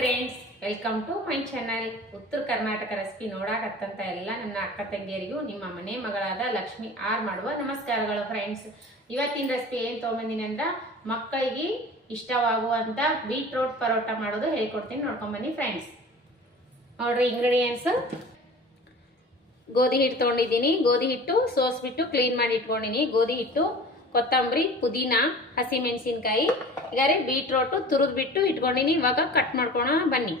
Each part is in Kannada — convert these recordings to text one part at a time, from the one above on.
Friends welcome to my channel Uttara Karnataka recipe ನೋಡಾಕತ್ತಂತ ಎಲ್ಲ ನನ್ನ ಅಕ್ಕ ತಂಗಿಯರಿಗೂ, ನಿಮ್ಮ ಮನೆ ಮಗಳಾದ ಲಕ್ಷ್ಮಿ ಆರ್ ಮಾಡುವ ನಮಸ್ಕಾರಗಳು ಫ್ರೆಂಡ್ಸ್ ಇವತ್ತಿನ ರೆಸಿಪಿ ಏನು ತೊಗೊಂಬಂದಿನಿ ಅಂದ್ರೆ, ಮಕ್ಕಳಿಗೆ ಇಷ್ಟವಾಗುವಂಥ ಬೀಟ್ರೋಟ್ ಪರೋಟ ಮಾಡೋದು ಹೇಳ್ಕೊಡ್ತೀನಿ. ನೋಡ್ಕೊಂಬನ್ನಿ ಫ್ರೆಂಡ್ಸ್ ನೋಡ್ರಿ ಇಂಗ್ರೀಡಿಯೆಂಟ್ಸ್ ಗೋಧಿ ಹಿಟ್ಟು ತೊಗೊಂಡಿದ್ದೀನಿ. ಗೋಧಿ ಹಿಟ್ಟು ಸೋಸ್ಬಿಟ್ಟು ಕ್ಲೀನ್ ಮಾಡಿ ಇಟ್ಕೊಂಡಿನಿ. ಗೋಧಿ ಹಿಟ್ಟು ಕೊತ್ತಂಬರಿ, ಪುದೀನ, ಹಸಿಮೆಣಸಿನ್ಕಾಯಿ ಈಗಾರೆ ಬೀಟ್ರೋಟು ತುರಿದ್ಬಿಟ್ಟು ಇಟ್ಕೊಂಡಿನಿ. ಇವಾಗ ಕಟ್ ಮಾಡ್ಕೊಳ ಬನ್ನಿ.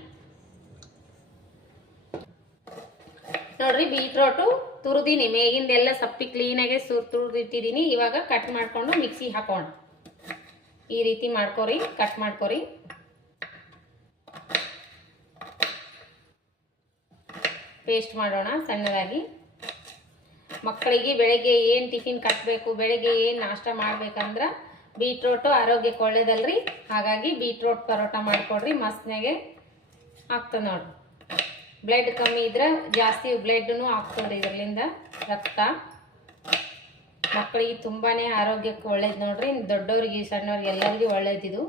ನೋಡ್ರಿ, ಬೀಟ್ರೋಟು ತುರಿದೀನಿ. ಮೇಗಿಂದೆಲ್ಲ ಸಪ್ಪಿ ಕ್ಲೀನಾಗೆ ಸುರ್ ತುರಿದಿಟ್ಟಿದ್ದೀನಿ ಇವಾಗ ಕಟ್ ಮಾಡಿಕೊಂಡು ಮಿಕ್ಸಿ ಹಾಕೋಣ. ಈ ರೀತಿ ಮಾಡ್ಕೊರಿ ಕಟ್ ಮಾಡ್ಕೊರಿ. ಪೇಸ್ಟ್ ಮಾಡೋಣ ಸಣ್ಣದಾಗಿ. ಮಕ್ಕಳಿಗೆ ಬೆಳಗ್ಗೆ ಏನು ಟಿಫಿನ್ ಕಟ್ಟಬೇಕು ಬೆಳಗ್ಗೆ ಏನು ನಾಷ್ಟ ಮಾಡ್ಬೇಕಂದ್ರೆ ಬೀಟ್ರೋಟು ಆರೋಗ್ಯಕ್ಕೆ ಒಳ್ಳೇದಲ್ರಿ. ಹಾಗಾಗಿ ಬೀಟ್ರೋಟ್ ಪರೋಟ ಮಾಡಿಕೊಡ್ರಿ ಮಸ್ತ್ನಾಗೆ ಆಗ್ತದೆ ನೋಡ್ರಿ. ಬ್ಲಡ್ ಕಮ್ಮಿ ಇದ್ರೆ ಜಾಸ್ತಿ ಬ್ಲಡ್ನು ಆಗ್ತದೆ ಇದರಿಂದ ರಕ್ತ. ಮಕ್ಕಳಿಗೆ ತುಂಬಾ ಆರೋಗ್ಯಕ್ಕೆ ಒಳ್ಳೇದು ನೋಡ್ರಿ. ದೊಡ್ಡವ್ರಿಗೆ, ಸಣ್ಣವ್ರಿಗೆ ಎಲ್ಲರಿಗೂ ಒಳ್ಳೇದಿದು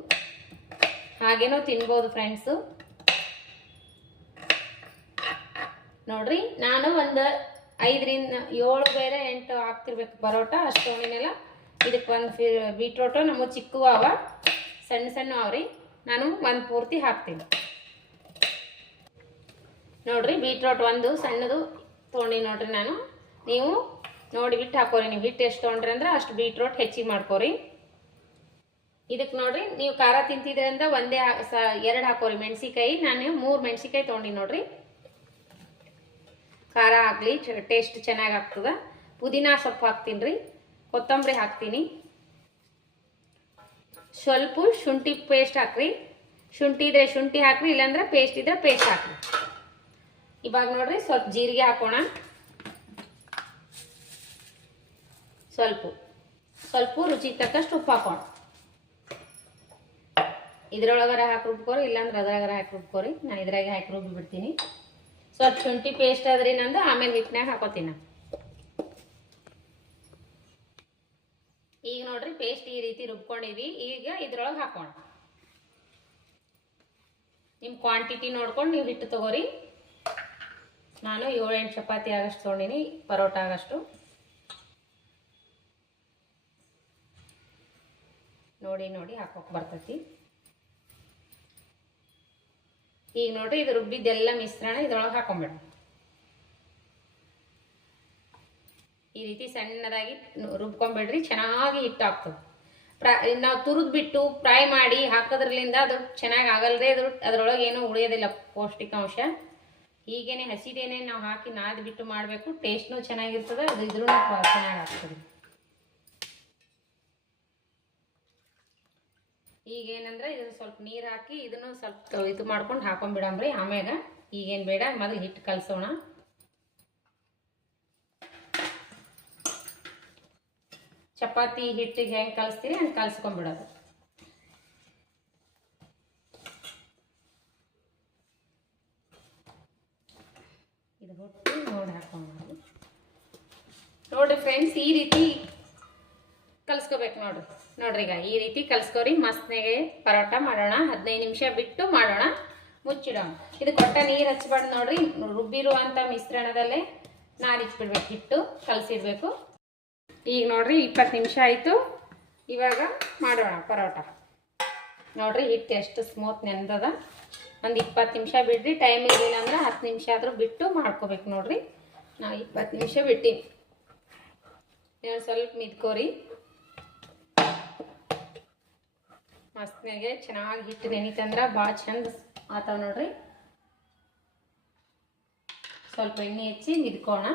ಹಾಗೇನೋ ತಿನ್ಬೋದು ಫ್ರೆಂಡ್ಸು ನೋಡ್ರಿ, ನಾನು ಒಂದು ಐದರಿಂದ ಏಳು ಬೇರೆ ಎಂಟು ಹಾಕ್ತಿರ್ಬೇಕು ಪರೋಟ, ಅಷ್ಟು ತೊಗೊಂಡಿನೆಲ್ಲ ಇದಕ್ಕೆ ಒಂದು ಫಿ, ಬೀಟ್ರೋಟು ನಮ್ಮ ಚಿಕ್ಕವು ಅವ, ಸಣ್ಣ ಸಣ್ಣ ಅವ್ರಿ ನಾನು ಒಂದು ಪೂರ್ತಿ ಹಾಕ್ತೀನಿ. ನೋಡ್ರಿ, ಬೀಟ್ರೋಟ್ ಒಂದು, ಸಣ್ಣದು ತೊಗೊಂಡಿ ನೋಡ್ರಿ ನಾನು. ನೀವು ನೋಡಿ ಬಿಟ್ಟು ಹಾಕೋರಿ, ನೀವು ಹಿಟ್ಟು ಎಷ್ಟು ತೊಗೊಂಡ್ರಿ ಅಂದ್ರೆ ಅಷ್ಟು ಬೀಟ್ರೋಟ್ ಹೆಚ್ಚಿಗೆ ಮಾಡ್ಕೋರಿ. ಇದಕ್ಕೆ ನೋಡ್ರಿ, ನೀವು ಖಾರ ತಿಂತಿದ್ರೆ ಅಂದ್ರೆ ಒಂದೇ ಎರಡು ಹಾಕೋರಿ. ಮೆಣಸಿಕಾಯಿ ನಾನು ಮೂರು ಮೆಣಸಿಕಾಯಿ ತೊಗೊಂಡಿ ನೋಡ್ರಿ. ಖಾರ ಆಗಲಿ ಟೇಸ್ಟ್ ಚೆನ್ನಾಗಿ ಆಗ್ತದೆ. ಪುದೀನ ಸೊಪ್ಪು ಹಾಕ್ತೀನಿ ರೀ. ಕೊತ್ತಂಬರಿ ಹಾಕ್ತೀನಿ. ಸ್ವಲ್ಪ ಶುಂಠಿ ಪೇಸ್ಟ್ ಹಾಕ್ರಿ. ಶುಂಠಿ ಇದ್ರೆ ಶುಂಠಿ ಹಾಕ್ರಿ, ಇಲ್ಲಾಂದ್ರೆ ಪೇಸ್ಟ್ ಇದ್ರೆ ಪೇಸ್ಟ್ ಹಾಕ್ರಿ. ಇವಾಗ ನೋಡ್ರಿ, ಸ್ವಲ್ಪ ಜೀರಿಗೆ ಹಾಕೋಣ. ಸ್ವಲ್ಪ ಸ್ವಲ್ಪ ರುಚಿ ತಕ್ಕಷ್ಟು ಉಪ್ಪು ಹಾಕೋಣ. ಇದ್ರೊಳಗಾರ ಹಾಕಿ ರುಬ್ಕೋರಿ ಇಲ್ಲಾಂದ್ರೆ ಅದ್ರಾಗಾರ ಹಾಕಿ ರುಬ್ಕೋರಿ ನಾನು ಇದ್ರಾಗೆ ಹಾಕಿ ರುಬ್ಬಿ ಬಿಡ್ತೀನಿ ಸ್ವಲ್ಪ ಶುಂಠಿ ಪೇಸ್ಟ್ ಆದ್ರಿ ನಂದು ಆಮೇಲೆ ಹಿಟ್ನಾಗ ಹಾಕೋತೀನಿ. ಈಗ ನೋಡ್ರಿ ಪೇಸ್ಟ್ ಈ ರೀತಿ ರುಬ್ಕೊಂಡಿವಿ. ಈಗ ಇದ್ರೊಳಗೆ ಹಾಕೋಣ. ನಿಮ್ಮ ಕ್ವಾಂಟಿಟಿ ನೋಡ್ಕೊಂಡು ನೀವು ಹಿಟ್ಟು ತಗೋರಿ. ನಾನು ಏಳೆಂಟು ಚಪಾತಿ ಆಗಷ್ಟು ತೊಗೊಂಡಿನಿ, ಪರೋಟ ಆಗಷ್ಟು. ನೋಡಿ ನೋಡಿ ಹಾಕೋಕೆ ಬರ್ತೈತಿ. ಈಗ ನೋಡ್ರಿ ಇದು ರುಬ್ಬಿದ್ದೆಲ್ಲ ಮಿಶ್ರಣ ಇದ್ರೊಳಗೆ ಹಾಕೊಂಬಿಡ ಈ ರೀತಿ ಸಣ್ಣದಾಗಿ ರುಬ್ಕೊಂಬಿಡ್ರಿ, ಚೆನ್ನಾಗಿ ಹಿಟ್ಟು ಆಗ್ತದೆ ಫ್ರೈ ನಾವು ತುರಿದು ಬಿಟ್ಟು ಫ್ರೈ ಮಾಡಿ ಹಾಕೋದ್ರಲ್ಲಿಂದ ಅದು ಚೆನ್ನಾಗಿ ಆಗಲ್ದೆ ಅದ್ರ ಅದ್ರೊಳಗೆ ಏನೂ ಉಳಿಯೋದಿಲ್ಲ ಪೌಷ್ಟಿಕಾಂಶ. ಹೀಗೇನೆ ಹಸಿದೇನೆ ನಾವು ಹಾಕಿ ನಾದ್ಬಿಟ್ಟು ಮಾಡಬೇಕು, ಟೇಸ್ಟ್ನು ಚೆನ್ನಾಗಿರ್ತದೆ, ಅದು ಇದ್ರೂ ಚೆನ್ನಾಗಿ ಆಗ್ತದೆ ಈಗ ಏನಂದ್ರೆ ಇದು ಸ್ವಲ್ಪ ನೀರು ಹಾಕಿ ಇದನ್ನು ಸ್ವಲ್ಪ ಇದು ಮಾಡ್ಕೊಂಡು ಹಾಕೊಂಡ್ಬಿಡಮ್ರಿ ಆಮ್ಯಾಗ ಈಗೇನು ಬೇಡ, ಮೊದಲು ಹಿಟ್ಟು ಕಲಸೋಣ. ಚಪಾತಿ ಹಿಟ್ಟಿಗೆ ಹೆಂಗೆ ಕಲಿಸ್ತೀರಿ ಹಂಗೆ ಕಲ್ಸ್ಕೊಂಡ್ಬಿಡೋದು ಇದು ಹೊಟ್ಟು ನೋಡಿ ಹಾಕೊಂಡು ನೋಡ್ರಿ ಫ್ರೆಂಡ್ಸ್ ಈ ರೀತಿ ಕಲ್ಸ್ಕೋಬೇಕು ನೋಡ್ರಿ. ನೋಡ್ರಿ ಈಗ ಈ ರೀತಿ ಕಲ್ಸ್ಕೋರಿ. ಮಸ್ತ್ನಾಗೆ ಪರೋಟ ಮಾಡೋಣ. ಹದಿನೈದು ನಿಮಿಷ ಬಿಟ್ಟು ಮಾಡೋಣ. ಮುಚ್ಚಿಡೋಣ. ಇದು ಕೊಟ್ಟ ನೀರು ಹಚ್ಬಾರ್ದು ನೋಡ್ರಿ. ರುಬ್ಬಿರುವಂಥ ಮಿಶ್ರಣದಲ್ಲೇ ನಾದಿಟ್ಬಿಡ್ಬೇಕು ಹಿಟ್ಟು ಕಲಸಿಡ್ಬೇಕು. ಈಗ ನೋಡ್ರಿ ಇಪ್ಪತ್ತು ನಿಮಿಷ ಆಯಿತು. ಇವಾಗ ಮಾಡೋಣ ಪರೋಟ. ನೋಡ್ರಿ ಹಿಟ್ಟು ಎಷ್ಟು ಸ್ಮೂತ್ ನೆಂದದ. ಒಂದು ಇಪ್ಪತ್ತು ನಿಮಿಷ ಬಿಡ್ರಿ. ಟೈಮ್ ಇರಲಿಲ್ಲ ಅಂದ್ರೆ ಹತ್ತು ನಿಮಿಷ ಆದರೂ ಬಿಟ್ಟು ಮಾಡ್ಕೋಬೇಕು ನೋಡ್ರಿ. ನಾವು ಇಪ್ಪತ್ತು ನಿಮಿಷ ಬಿಟ್ಟಿನಿ. ನೀವು ಸ್ವಲ್ಪ ಮಿದ್ಕೋರಿ. ಮಸ್ತ್ನಾಗೆ ಚೆನ್ನಾಗಿ ಹಿಟ್ಟು ನೆನಿತಂದ್ರೆ ಭಾಳ ಚಂದ ಆತಾವ ನೋಡ್ರಿ. ಸ್ವಲ್ಪ ಎಣ್ಣೆ ಹೆಚ್ಚಿ ನಿದ್ಕೋಣ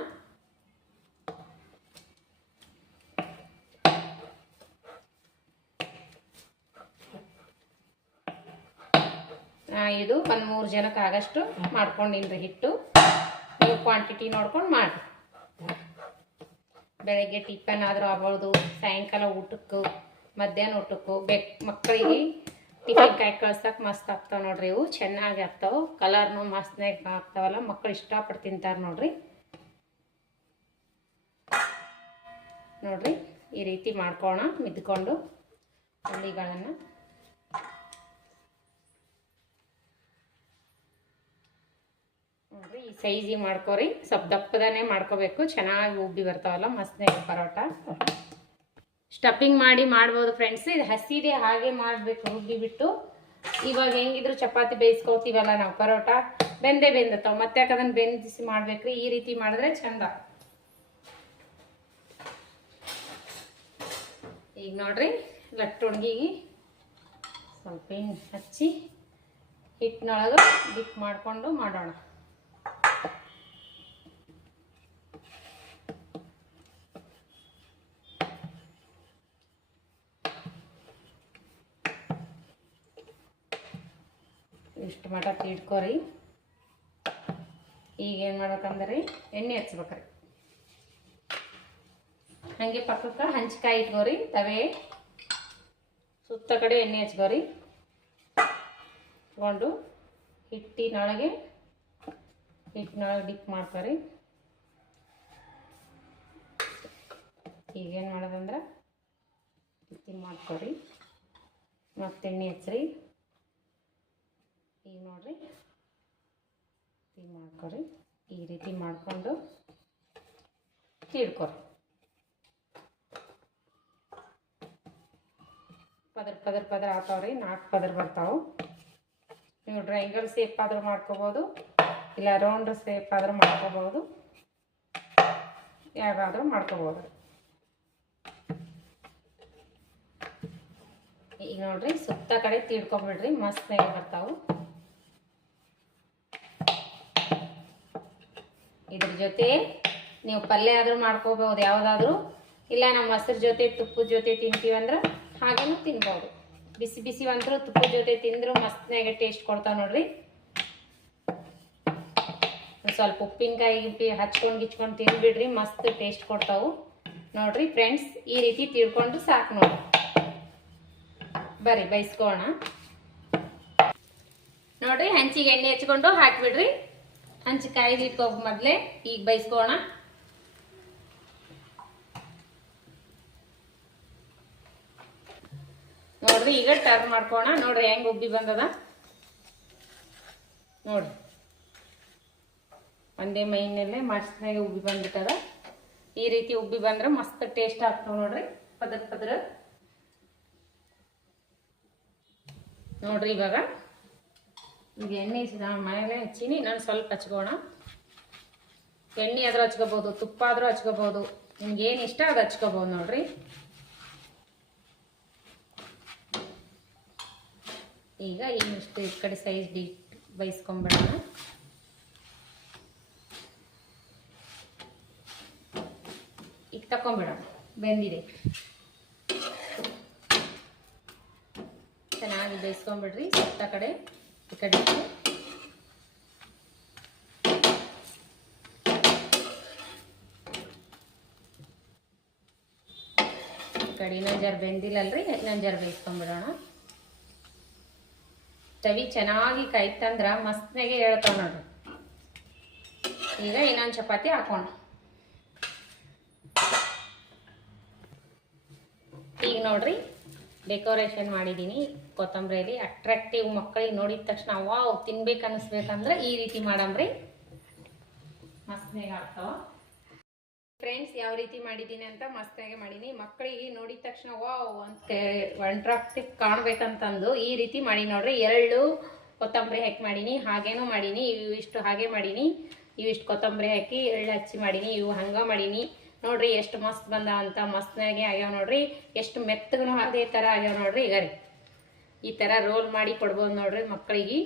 ಇದು ಒಂದು ಮೂರು ಜನಕ್ಕೆ ಆಗಷ್ಟು ಮಾಡ್ಕೊಂಡಿನ್ರಿ ಹಿಟ್ಟು. ನೀವು ಕ್ವಾಂಟಿಟಿ ನೋಡ್ಕೊಂಡು ಮಾಡಿ ಬೆಳಗ್ಗೆ ಟಿಫನ್ ಆದರೂ ಆಗ್ಬೋದು, ಸಾಯಂಕಾಲ ಊಟಕ್ಕೂ. ಮಧ್ಯಾಹ್ನ ಊಟಕ್ಕೂ ಬೆಕ್ ಮಕ್ಕಳಿಗೆ ಟಿಫಿನ್ ಕಾಯಿ ಕಳ್ಸಕ್ಕೆ ಮಸ್ತ್ ಆಗ್ತಾವೆ ನೋಡ್ರಿ ಇವು. ಚೆನ್ನಾಗಿ ಆಗ್ತಾವೆ. ಕಲರ್ನು ಮಸ್ತ್ನಾಗ ಆಗ್ತಾವಲ್ಲ ಮಕ್ಕಳು ಇಷ್ಟಪಟ್ಟು ತಿಂತಾರೆ ನೋಡ್ರಿ. ನೋಡ್ರಿ, ಈ ರೀತಿ ಮಾಡ್ಕೋಣ ಮಿದ್ಕೊಂಡು ಹುಳಿಗಳನ್ನು ನೋಡ್ರಿ, ಈ ಸೈಜಿಗೆ ಮಾಡ್ಕೋರಿ. ಸ್ವಲ್ಪ ದಪ್ಪದಾನೇ ಮಾಡ್ಕೋಬೇಕು. ಚೆನ್ನಾಗಿ ಉಬ್ಬಿ ಬರ್ತಾವಲ್ಲ ಮಸ್ತ್ನಾಗ ಪರೋಟ. ಸ್ಟಫಿಂಗ್ ಮಾಡಿ ಮಾಡ್ಬೋದು ಫ್ರೆಂಡ್ಸ್ ಇದು ಹಸಿದೆ, ಹಾಗೆ ಮಾಡಬೇಕು, ರುಬ್ಬಿ ಬಿಟ್ಟು. ಇವಾಗ ಹೆಂಗಿದ್ರು ಚಪಾತಿ ಬೇಯಿಸ್ಕೋತೀವಲ್ಲ ನಾವು, ಪರೋಟ. ಬೆಂದೇ ಬೆಂದತ್ತವ ಮತ್ತೆ ಯಾಕೆ ಅದನ್ನ ಬೆಂದಿಸಿ ಮಾಡ್ಬೇಕ್ರಿ? ಈ ರೀತಿ ಮಾಡಿದ್ರೆ ಚಂದ. ಈಗ ನೋಡ್ರಿ ಲಟ್ಟೊಣಗಿಗೆ ಸ್ವಲ್ಪ ಹಚ್ಚಿ ಹಿಟ್ಟಿನೊಳಗೆ ಡಿಪ್ ಮಾಡಿಕೊಂಡು ಮಾಡೋಣ. ಇಷ್ಟು ಮಟ ತೀಡ್ಕೊರಿ ಈಗ ಏನು ಮಾಡ್ಬೇಕಂದ್ರಿ? ಎಣ್ಣೆ ಹಚ್ಬೇಕ್ರಿ. ಹಾಗೆ ಪಕ್ಕಕ್ಕೆ ಹಂಚಿಕಾಯಿ ಇಟ್ಕೋರಿ, ತವೆ. ಸುತ್ತ ಕಡೆ ಎಣ್ಣೆ ಹಚ್ಕೋರಿ. ತಗೊಂಡು ಹಿಟ್ಟಿನೊಳಗೆ ಹಿಟ್ಟಿನೊಳಗೆ ಡಿಪ್ ಮಾಡ್ಕೋರಿ. ಈಗೇನು ಮಾಡೋದಂದ್ರೆ ಹಿಟ್ಟಿನ ಮಾಡ್ಕೊರಿ. ಮತ್ತೆ ಎಣ್ಣೆ ಹಚ್ಚ್ರಿ ಈಗ ನೋಡ್ರಿ. ಈಗ ಮಾಡ್ಕೊರಿ ಈ ರೀತಿ ಮಾಡಿಕೊಂಡು ತೀಡ್ಕೊರಿ ಪದರ ಪದರ ಪದರ ಆತಾವ್ರಿ ನಾಲ್ಕು ಪದರ ಬರ್ತಾವೆ. ನೀವು ಡ್ರೈಂಗಲ್ ಸೇಪ್ ಆದ್ರೂ ಮಾಡ್ಕೋಬೋದು. ಇಲ್ಲ ರೌಂಡ್ ಸೇಪ್ ಆದ್ರೂ ಮಾಡ್ಕೋಬೋದು. ಯಾವಾದ್ರೂ ಮಾಡ್ಕೋಬೋದು. ಈಗ ನೋಡ್ರಿ ಸುತ್ತ ಕಡೆ ತೀಡ್ಕೊಂಬಿಡ್ರಿ. ಮಸ್ತ್ನಾಗೆ ಬರ್ತಾವು. ಇದ್ರ ಜೊತೆ ನೀವು ಪಲ್ಯ ಆದರೂ ಮಾಡ್ಕೋಬಹುದು, ಯಾವುದಾದ್ರೂ. ಇಲ್ಲ ನಮ್ಮ ಮೊಸರು ಜೊತೆ ತುಪ್ಪದ ಜೊತೆ ತಿಂತೀವಿ ಅಂದ್ರೆ ಹಾಗೇನು ತಿನ್ಬೋದು. ಬಿಸಿ ಬಿಸಿ ಅಂತರೂ ತುಪ್ಪದ ಜೊತೆ ತಿಂದ್ರು ಮಸ್ತ್ನಾಗೆ ಟೇಸ್ಟ್ ಕೊಡ್ತಾವ ನೋಡ್ರಿ. ಸ್ವಲ್ಪ ಉಪ್ಪಿನಕಾಯಿ ಗಿಪ್ಪಿ ಹಚ್ಕೊಂಡು ಗಿಚ್ಕೊಂಡು ತಿನ್ಬಿಡ್ರಿ, ಮಸ್ತ್ ಟೇಸ್ಟ್ ಕೊಡ್ತಾವು. ನೋಡ್ರಿ ಫ್ರೆಂಡ್ಸ್ ಈ ರೀತಿ ತಿಳ್ಕೊಂಡು ಸಾಕು ನೋಡ್ರಿ ಬರ್ರಿ ಬೈಸ್ಕೋಣ ನೋಡ್ರಿ, ಹಂಚಿಗೆ ಎಣ್ಣೆ ಹಚ್ಕೊಂಡು ಹಾಕ್ಬಿಡ್ರಿ. ಹಂಚಿ ಕಾಯ್ದು ಇಟ್ಕೋ ಮೊದಲೇ ಈಗ ಬೈಸ್ಕೋಣ ನೋಡ್ರಿ, ಈಗ ಟರ್ನ್ ಮಾಡ್ಕೋಣ ನೋಡ್ರಿ, ಹೆಂಗ್ ಉಬ್ಬಿ ಬಂದದ? ನೋಡ್ರಿ. ಒಂದೇ ಮೈನಲ್ಲೇ ಮಸ್ತ್ನಾಗೆ ಉಬ್ಬಿ ಬಂದ್ಬಿಟ್ಟದ. ಈ ರೀತಿ ಉಬ್ಬಿ ಬಂದ್ರೆ ಮಸ್ತ್ ಟೇಸ್ಟ್ ಆಗ್ತಾವ ನೋಡ್ರಿ. ಪದರ್ ಪದರ್. ನೋಡ್ರಿ ಇವಾಗ. ಈಗ ಎಣ್ಣೆ ಮನೆಗೆ ಹಚ್ಚೀನಿ ನಾನು ಸ್ವಲ್ಪ ಹಚ್ಕೋಣ ಎಣ್ಣೆ ಆದರೂ ಹಚ್ಕೋಬೋದು, ತುಪ್ಪ ಆದರೂ ಹಚ್ಕೋಬೋದು. ನಿಮ್ಗೆ ಏನು ಇಷ್ಟ ಅದು ಹಚ್ಕೋಬೋದು ನೋಡ್ರಿ. ಈಗ ಇನ್ನಿಷ್ಟು ಈ ಕಡೆ ಸೈಜ್ ಡಿ ಬೈಸ್ಕೊಂಬಿಡೋಣ. ಈಗ ತಕೊಂಬಿಡೋಣ ಬೆಂದಿದೆ. ಚೆನ್ನಾಗಿ ಬೇಯಿಸ್ಕೊಂಬಿಡ್ರಿ, ಸುತ್ತ ಕಡೆ. ಈ ಕಡೆ ಇನ್ನೊಂದು ಜರ ಬೆಂದಿಲ್ಲಲ್ರಿ, ಇನ್ನೊಂದು ಜರ ಬೇಯಿಸ್ಕೊಂಬಿಡೋಣ. ತವಿ ಚೆನ್ನಾಗಿ ಕಾಯ್ತಂದ್ರ ಮಸ್ತ್ನಾಗೆ ಹೇಳ್ತಾವ ನೋಡ್ರಿ. ಈಗ ಇನ್ನೊಂದು ಚಪಾತಿ ಹಾಕೋಣ. ಈಗ ನೋಡ್ರಿ ಡೆಕೋರೇಷನ್ ಮಾಡಿದ್ದೀನಿ ಕೊತ್ತಂಬರಿಯಲ್ಲಿ ಅಟ್ರಾಕ್ಟಿವ್ ಮಕ್ಕಳಿಗೆ ನೋಡಿದ ತಕ್ಷಣ, ವಾವ್, ತಿನ್ಬೇಕು ಅನಿಸ್ಬೇಕಂದ್ರೆ ಈ ರೀತಿ ಮಾಡಂಬ್ರಿ ಮಸ್ತ್ನಾಗ ಫ್ರೆಂಡ್ಸ್ ಯಾವ ರೀತಿ ಮಾಡಿದ್ದೀನಿ ಅಂತ ಮಸ್ತಾಗೆ ಮಾಡೀನಿ. ಮಕ್ಕಳಿಗೆ ನೋಡಿದ ತಕ್ಷಣ, ವಾವ್, ಅಂತ ಅಟ್ರಾಕ್ಟಿವ್ ಕಾಣ್ಬೇಕಂತಂದು ಈ ರೀತಿ ಮಾಡಿ ನೋಡ್ರಿ. ಎರಡು ಕೊತ್ತಂಬರಿ ಹಾಕಿ ಮಾಡೀನಿ, ಹಾಗೇನೂ ಮಾಡೀನಿ ಇವಿಷ್ಟು ಹಾಗೆ ಮಾಡೀನಿ ಇವಿಷ್ಟು ಕೊತ್ತಂಬರಿ ಹಾಕಿ ಎಳ್ಳು ಹಚ್ಚಿ ಮಾಡೀನಿ, ಇವು ಹಂಗ ಮಾಡೀನಿ. ನೋಡ್ರಿ, ಎಷ್ಟು ಮಸ್ತ್ ಬಂದ ಅಂತ ಮಸ್ತ್ನಾಗೆ ಆಗ್ಯಾವ ನೋಡ್ರಿ. ಎಷ್ಟು ಮೆತ್ತಗೂ ಅದೇ ಥರ ಆಗ್ಯಾವ ನೋಡ್ರಿ. ಈಗ ರೀ, ಈ ಥರ ರೋಲ್ ಮಾಡಿ ಕೊಡ್ಬೋದು ನೋಡ್ರಿ ಮಕ್ಕಳಿಗೆ.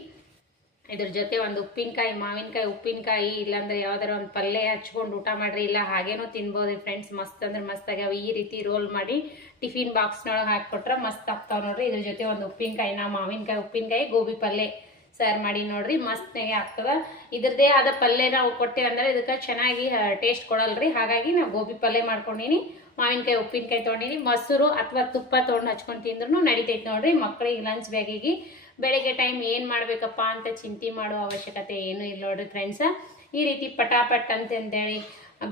ಇದ್ರ ಜೊತೆ ಒಂದು ಉಪ್ಪಿನಕಾಯಿ, ಮಾವಿನಕಾಯಿ, ಉಪ್ಪಿನಕಾಯಿ, ಇಲ್ಲಾಂದ್ರೆ ಯಾವ್ದಾರ ಒಂದು ಪಲ್ಯ ಹಚ್ಕೊಂಡು ಊಟ ಮಾಡ್ರಿ. ಇಲ್ಲ, ಹಾಗೇನೂ ತಿನ್ಬೋದು ಫ್ರೆಂಡ್ಸ್ ಮಸ್ತ್ ಅಂದ್ರೆ ಮಸ್ತ್ ಆಗ್ಯಾವ. ಈ ರೀತಿ ರೋಲ್ ಮಾಡಿ ಟಿಫಿನ್ ಬಾಕ್ಸ್ನೊಳಗೆ ಹಾಕಿಕೊಟ್ರೆ ಮಸ್ತ್ ಆಗ್ತಾವ ನೋಡ್ರಿ. ಇದ್ರ ಜೊತೆ ಒಂದು ಉಪ್ಪಿನಕಾಯಿ ನಾ ಮಾವಿನಕಾಯಿ, ಉಪ್ಪಿನಕಾಯಿ, ಗೋಬಿ ಪಲ್ಯ ಸಾರು ಮಾಡಿ ನೋಡ್ರಿ ಮಸ್ತ್ನಾಗೆ ಆಗ್ತದ. ಇದ್ರದ್ದೇ ಆದ ಪಲ್ಯ ನಾವು ಕೊಟ್ಟೆ ಅಂದ್ರೆ ಇದಕ್ಕೆ ಚೆನ್ನಾಗಿ ಟೇಸ್ಟ್ ಕೊಡಲ್ರಿ. ಹಾಗಾಗಿ ನಾವು ಗೋಬಿ ಪಲ್ಯ ಮಾಡ್ಕೊಂಡಿನಿ, ಮಾವಿನಕಾಯಿ, ಉಪ್ಪಿನಕಾಯಿ ತೊಗೊಂಡಿನಿ. ಮೊಸರು ಅಥವಾ ತುಪ್ಪ ತೊಗೊಂಡು ಹಚ್ಕೊಂಡು ತಿಂದ್ರೂ ನಡಿತೈತೆ ನೋಡ್ರಿ. ಮಕ್ಕಳಿಗೆ ಲಂಚ್ ಬ್ಯಾಗಿಗೆ ಬೆಳಗ್ಗೆ ಟೈಮ್ ಏನು ಮಾಡಬೇಕಪ್ಪ ಅಂತ ಚಿಂತೆ ಮಾಡೋ ಅವಶ್ಯಕತೆ ಏನೂ ಇಲ್ಲ ನೋಡ್ರಿ ಫ್ರೆಂಡ್ಸ ಈ ರೀತಿ ಪಟಾಪಟ್ ಅಂತಂದೇಳಿ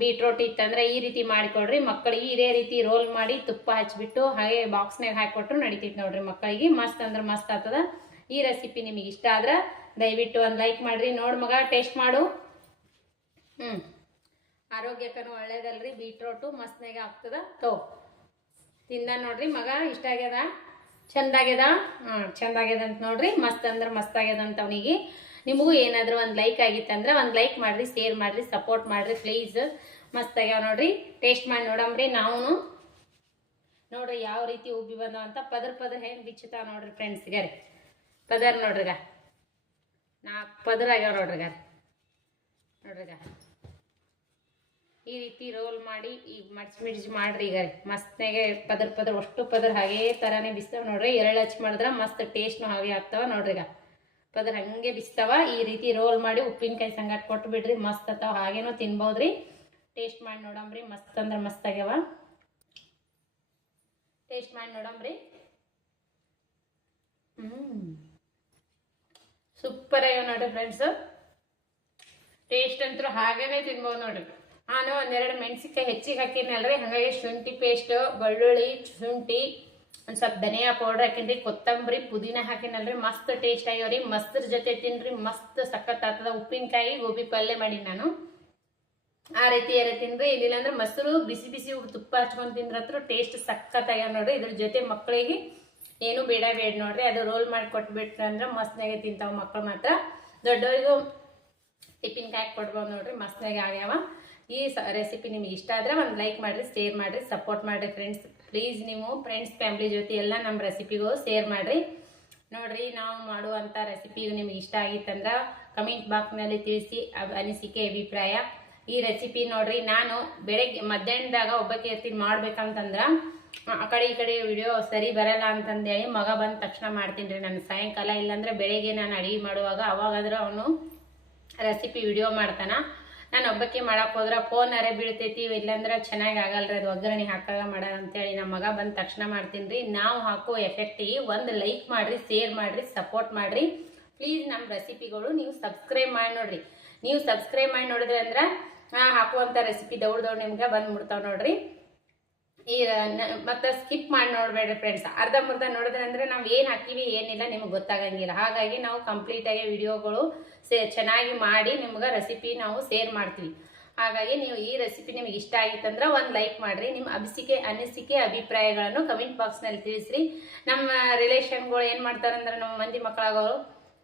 ಬೀಟ್ರೋಟ್ ಇತ್ತಂದ್ರೆ ಈ ರೀತಿ ಮಾಡಿಕೊಡ್ರಿ ಮಕ್ಕಳಿಗೆ ಇದೇ ರೀತಿ ರೋಲ್ ಮಾಡಿ ತುಪ್ಪ ಹಚ್ಬಿಟ್ಟು, ಹಾಗೆ ಬಾಕ್ಸ್ನಾಗ ಹಾಕಿಕೊಟ್ರು ನಡಿತೈತೆ ನೋಡ್ರಿ ಮಕ್ಕಳಿಗೆ ಮಸ್ತ್ ಅಂದ್ರೆ ಮಸ್ತ್ ಆಗ್ತದ. ಈ ರೆಸಿಪಿ ನಿಮಗೆ ಇಷ್ಟ ಆದ್ರೆ ದಯವಿಟ್ಟು ಒಂದು ಲೈಕ್ ಮಾಡ್ರಿ. ನೋಡಿ ಮಗ ಟೇಸ್ಟ್ ಮಾಡು. ಹ್ಞೂ ಆರೋಗ್ಯಕ್ಕೂ ಒಳ್ಳೇದಲ್ರಿ. ಬೀಟ್ರೋಟು ಮಸ್ತ್ನಾಗೆ ಆಗ್ತದ. ತೋ, ತಿಂದ ನೋಡ್ರಿ ಮಗ, ಇಷ್ಟ ಆಗ್ಯದ? ಚಂದ ಆಗ್ಯದ ಹಾಂ ಚಂದ ಆಗ್ಯದ ಅಂತ ನೋಡ್ರಿ. ಮಸ್ತ್ ಅಂದ್ರೆ ಮಸ್ತ್ ಆಗ್ಯದ ಅಂತ ಅವನಿಗೆ. ನಿಮಗೂ ಏನಾದರೂ ಒಂದು ಲೈಕ್ ಆಗಿತ್ತಂದ್ರೆ ಒಂದು ಲೈಕ್ ಮಾಡಿರಿ ಶೇರ್ ಮಾಡಿರಿ ಸಪೋರ್ಟ್ ಮಾಡಿರಿ ಪ್ಲೀಸ್ ಮಸ್ತ್ ಆಗ್ಯಾವ ನೋಡ್ರಿ. ಟೇಸ್ಟ್ ಮಾಡಿ ನೋಡಂಬ್ರಿ ನಾವು ನೋಡ್ರಿ ಯಾವ ರೀತಿ ಉಬ್ಬಿ ಬಂದವ ಅಂತ ಪದರ್ ಪದರ್ ಹೆಂಗೆ ಬಿಚ್ಚುತ್ತಾವ ನೋಡ್ರಿ ಫ್ರೆಂಡ್ಸ್ಗೆ ಪದರ್ ನೋಡ್ರಿಗ. ನಾಲ್ಕು ಪದರ್ ಆಗ್ಯಾವ ನೋಡ್ರಿಗ. ನೋಡ್ರಿಗ. ಈ ರೀತಿ ರೋಲ್ ಮಾಡಿ, ಈಗ ಮಡ್ಚ್ ಮಿಡ್ಜ್ ಮಾಡ್ರಿ ಈಗ ಮಸ್ತ್ನಾಗೆ ಪದರ್ ಪದರ್, ಅಷ್ಟು ಪದರ್ ಹಾಗೇ ಥರನೇ ಬಿಸ್ತಾವ ನೋಡ್ರಿ. ಎರಡು ಹಚ್ಚಿ ಮಾಡಿದ್ರೆ ಮಸ್ತ್ ಟೇಸ್ಟ್ನು ಹಾಗೆ ಆಗ್ತಾವ ನೋಡ್ರಿ ಈಗ ಪದರ್ ಹಂಗೆ ಬಿಸ್ತಾವ, ಈ ರೀತಿ ರೋಲ್ ಮಾಡಿ ಉಪ್ಪಿನಕಾಯಿ ಸಂಗಾಟ ಕೊಟ್ಟು ಬಿಡ್ರಿ. ಮಸ್ತ್ ಅತ್ತಾವ ಹಾಗೇನೂ ತಿನ್ಬೋದ್ರಿ. ಟೇಸ್ಟ್ ಮಾಡಿ ನೋಡಂಬ್ರಿ ಮಸ್ತ್ ಅಂದ್ರೆ ಮಸ್ತ್ ಆಗ್ಯಾವ. ಟೇಸ್ಟ್ ಮಾಡಿ ನೋಡಂಬ್ರಿ ಹ್ಮ್. ಸೂಪರ್ ಆಗ್ಯಾವ ನೋಡ್ರಿ ಫ್ರೆಂಡ್ಸ್ ಟೇಸ್ಟ್ ಅಂತೂ ಹಾಗೇನೆ ತಿನ್ಬೋದು ನೋಡ್ರಿ ನಾನು ಒಂದೆರಡು ಮೆಣಸಿನ್ಕಾಯಿ ಹೆಚ್ಚಿಗೆ ಹಾಕಿನಲ್ರಿ ಹಾಗಾಗಿ ಶುಂಠಿ ಪೇಸ್ಟ್ ಬೆಳ್ಳುಳ್ಳಿ, ಶುಂಠಿ, ಒಂದು ಸ್ವಲ್ಪ ಧನಿಯಾ ಪೌಡ್ರ್ ಹಾಕಿನ್ರಿ, ಕೊತ್ತಂಬರಿ, ಪುದೀನ ಹಾಕಿನಲ್ರಿ ಮಸ್ತ್ ಟೇಸ್ಟ್ ಆಗ್ಯಾವ್ರಿ. ಮಸ್ತ್ರ ಜೊತೆ ತಿನ್ರಿ. ಮಸ್ತ್ ಸಖತ್ ಆಗ್ತದ ಉಪ್ಪಿನಕಾಯಿ, ಗೋಬಿ ಪಲ್ಯ ಮಾಡೀನಿ ನಾನು. ಆ ರೀತಿ ಎರಡು ತಿನ್ರಿ. ಇಲ್ಲಿಲ್ಲ ಅಂದ್ರೆ ಮೊಸರು ಬಿಸಿ ಬಿಸಿ ತುಪ್ಪ ಹಚ್ಕೊಂಡು ತಿಂದ್ರತ್ರ ಟೇಸ್ಟ್ ಸಖತ್ ಆಗ್ಯಾವ ನೋಡ್ರಿ. ಇದ್ರ ಜೊತೆ ಮಕ್ಕಳಿಗೆ ಏನು ಬೇಡ ಬೇಡ ನೋಡ್ರಿ, ಅದು ರೋಲ್ ಮಾಡಿ ಕೊಟ್ಬಿಟ್ರೆ ಅಂದ್ರೆ ಮಸ್ತ್ನಾಗೆ ತಿಂತಾವ ಮಕ್ಕಳು ಮಾತ್ರ. ದೊಡ್ಡವರಿಗೂ ಟಿಫಿನ್ ಕಾಯಿ ಕೊಡ್ಬೋದು ನೋಡ್ರಿ ಮಸ್ತ್ನಾಗೆ ಆಗ್ಯಾವ. ಈ ರೆಸಿಪಿ ನಿಮ್ಗೆ ಇಷ್ಟ ಆದ್ರೆ ಒಂದು ಲೈಕ್ ಮಾಡಿರಿ ಶೇರ್ ಮಾಡಿರಿ ಸಪೋರ್ಟ್ ಮಾಡಿರಿ ಫ್ರೆಂಡ್ಸ್ ಪ್ಲೀಸ್ ನೀವು ಫ್ರೆಂಡ್ಸ್ ಫ್ಯಾಮ್ಲಿ ಜೊತೆ ಎಲ್ಲ ನಮ್ಮ ರೆಸಿಪಿಗೂ ಶೇರ್ ಮಾಡಿರಿ. ನೋಡ್ರಿ, ನಾವು ಮಾಡುವಂಥ ರೆಸಿಪಿ ನಿಮ್ಗೆ ಇಷ್ಟ ಆಗಿತ್ತಂದ್ರೆ ಕಮೆಂಟ್ ಬಾಕ್ಸ್ನಲ್ಲಿ ತಿಳಿಸಿ ಅನಿಸಿಕೆ, ಅಭಿಪ್ರಾಯ. ಈ ರೆಸಿಪಿ ನೋಡ್ರಿ. ನಾನು ಬೆಳಗ್ಗೆ ಮಧ್ಯಾಹ್ನದಾಗ ಒಬ್ಬಕ್ಕೆ ಇರ್ತೀನಿ ಮಾಡ್ಬೇಕಂತಂದ್ರೆ, ಆ ಕಡೆ ಈ ಕಡೆ ವಿಡಿಯೋ ಸರಿ ಬರಲ್ಲ ಅಂತಂದೇಳಿ ಮಗ ಬಂದ ತಕ್ಷಣ ಮಾಡ್ತೀನಿ ರೀ. ನಾನು ಸಾಯಂಕಾಲ ಇಲ್ಲಾಂದ್ರೆ ಬೆಳಗ್ಗೆ ನಾನು ಅಡಿಗೆ ಮಾಡುವಾಗ ಅವಾಗಾದ್ರೆ ಅವನು ರೆಸಿಪಿ ವಿಡಿಯೋ ಮಾಡ್ತಾನ. ನಾನು ಒಬ್ಬಕ್ಕೆ ಮಾಡಕ್ ಹೋದ್ರೆ ಫೋನ್ ಅರೆ ಬೀಳ್ತೈತಿ, ಇಲ್ಲಾಂದ್ರೆ ಚೆನ್ನಾಗಿ ಆಗಲ್ರಿ, ಅದು ಒಗ್ಗರಣೆ ಹಾಕಾಗ ಮಾಡೋಣ ಅಂತೇಳಿ ನಮ್ಮ ಮಗ ಬಂದ ತಕ್ಷಣ ಮಾಡ್ತೀನಿ ರೀ. ನಾವು ಹಾಕೋ ಎಫೆಕ್ಟಿಗೆ ಒಂದು ಲೈಕ್ ಮಾಡ್ರಿ ಶೇರ್ ಮಾಡ್ರಿ ಸಪೋರ್ಟ್ ಮಾಡ್ರಿ. ಪ್ಲೀಸ್ ನಮ್ಮ ರೆಸಿಪಿಗಳು ನೀವು ಸಬ್ಸ್ಕ್ರೈಬ್ ಮಾಡಿ ನೋಡ್ರಿ. ನೀವು ಸಬ್ಸ್ಕ್ರೈಬ್ ಮಾಡಿ ನೋಡಿದ್ರೆ ಅಂದ್ರೆ ನಾ ಹಾಕುವಂಥ ರೆಸಿಪಿ ದೌಡ್ ದೌಡ್ ನಿಮ್ಗೆ ಬಂದ್ಬಿಡ್ತಾವೆ ನೋಡ್ರಿ. ಈ ಮತ್ತೆ ಸ್ಕಿಪ್ ಮಾಡಿ ನೋಡಬೇಡ್ರಿ ಫ್ರೆಂಡ್ಸ್ ಅರ್ಧಂಬರ್ಧ ನೋಡಿದ್ರೆ ಅಂದ್ರೆ ನಾವು ಏನು ಹಾಕಿವಿ, ಏನಿಲ್ಲ ನಿಮ್ಗೆ ಗೊತ್ತಾಗಂಗಿಲ್ಲ. ಹಾಗಾಗಿ ನಾವು ಕಂಪ್ಲೀಟಾಗಿ ವಿಡಿಯೋಗಳು ಸೇ, ಚೆನ್ನಾಗಿ ಮಾಡಿ ನಿಮ್ಗೆ ರೆಸಿಪಿ ನಾವು ಶೇರ್ ಮಾಡ್ತೀವಿ. ಹಾಗಾಗಿ ನೀವು ಈ ರೆಸಿಪಿ ನಿಮಗೆ ಇಷ್ಟ ಆಗಿತ್ತಂದ್ರೆ ಒಂದು ಲೈಕ್ ಮಾಡಿರಿ. ನಿಮ್ಮ ಅಭಿಸಿಕೆ, ಅನಿಸಿಕೆ, ಅಭಿಪ್ರಾಯಗಳನ್ನು ಕಮೆಂಟ್ ಬಾಕ್ಸ್ನಲ್ಲಿ ತಿಳಿಸ್ರಿ. ನಮ್ಮ ರಿಲೇಷನ್ಗಳು ಏನು ಮಾಡ್ತಾರಂದ್ರೆ, ನಮ್ಮ ಮಂದಿ ಮಕ್ಕಳಾಗೋರು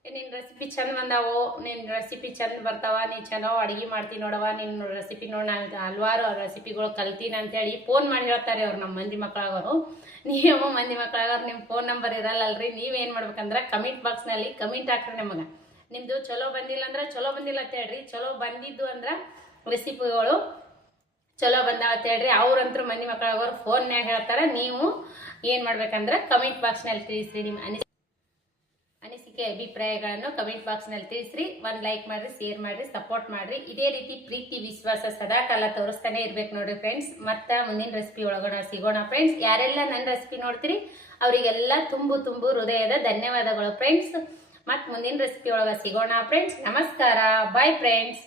ನಿನ್ನ ರೆಸಿಪಿ ಚಂದ ಬಂದಾವು ನಿನ್ನ ರೆಸಿಪಿ ಚಂದ ಬರ್ತಾವ, ನೀ ಚಲೋ ಅಡಿಗೆ ಮಾಡ್ತೀನಿ ನೋಡವ ನಿನ್ನ ರೆಸಿಪಿ ನೋಡಿ ನಾನು ಹಲ್ವಾರು ರೆಸಿಪಿಗಳು ಕಲ್ತೀನಿ ಅಂತೇಳಿ ಫೋನ್ ಮಾಡಿ ಹೇಳ್ತಾರೆ ಅವ್ರು ನಮ್ಮ ಮಂದಿ ಮಕ್ಕಳಾಗೋರು ನೀವು ಮಂದಿ ಮಕ್ಕಳಾಗೋರು ನಿಮ್ಮ ಫೋನ್ ನಂಬರ್ ಇರಲ್ಲಲ್ರಿ ನೀವೇನು ಮಾಡ್ಬೇಕಂದ್ರೆ ಕಮೆಂಟ್ ಬಾಕ್ಸ್ನಲ್ಲಿ ಕಮೆಂಟ್ ಹಾಕ್ರಿ ನಮಗೆ. ನಿಮ್ಮದು ಚಲೋ ಬಂದಿಲ್ಲ ಅಂದ್ರೆ ಚಲೋ ಬಂದಿಲ್ಲ ಅಂತ ಹೇಳ್ರಿ, ಚಲೋ ಬಂದಿದ್ದು ಅಂದ್ರೆ ರೆಸಿಪಿಗಳು ಚಲೋ ಬಂದಾವ ಅಂತ ಹೇಳ್ರಿ. ಮಂದಿ ಮಕ್ಕಳಾಗೋರು ಫೋನ್ನಾಗ ಹೇಳ್ತಾರೆ, ನೀವು ಏನು ಮಾಡ್ಬೇಕಂದ್ರೆ ಕಮೆಂಟ್ ಬಾಕ್ಸ್ನಲ್ಲಿ ತಿಳಿಸ್ರಿ ನಿಮ್ಮ ಅನಿಸಿಕೆ ಅನಿಸಿಕೆ ಅಭಿಪ್ರಾಯಗಳನ್ನು ಕಮೆಂಟ್ ಬಾಕ್ಸ್ನಲ್ಲಿ ತಿಳಿಸ್ರಿ. ಒಂದು ಲೈಕ್ ಮಾಡ್ರಿ ಶೇರ್ ಮಾಡ್ರಿ ಸಪೋರ್ಟ್ ಮಾಡ್ರಿ. ಇದೇ ರೀತಿ ಪ್ರೀತಿ, ವಿಶ್ವಾಸ ಸದಾ ಕಾಲ ತೋರಿಸ್ತಾನೆ ಇರ್ಬೇಕು ನೋಡ್ರಿ ಫ್ರೆಂಡ್ಸ್ ಮತ್ತೆ ಮುಂದಿನ ರೆಸಿಪಿ ಒಳಗೋಣ ಸಿಗೋಣ ಫ್ರೆಂಡ್ಸ್ ಯಾರೆಲ್ಲ ನನ್ನ ರೆಸಿಪಿ ನೋಡ್ತೀರಿ, ಅವರಿಗೆಲ್ಲ ತುಂಬು ತುಂಬು ಹೃದಯದ ಧನ್ಯವಾದಗಳು ಫ್ರೆಂಡ್ಸ್ ಮತ್ತೆ ಮುಂದಿನ ರೆಸಿಪಿ ಒಳಗೆ ಸಿಗೋಣ ಫ್ರೆಂಡ್ಸ್ ನಮಸ್ಕಾರ. Bye friends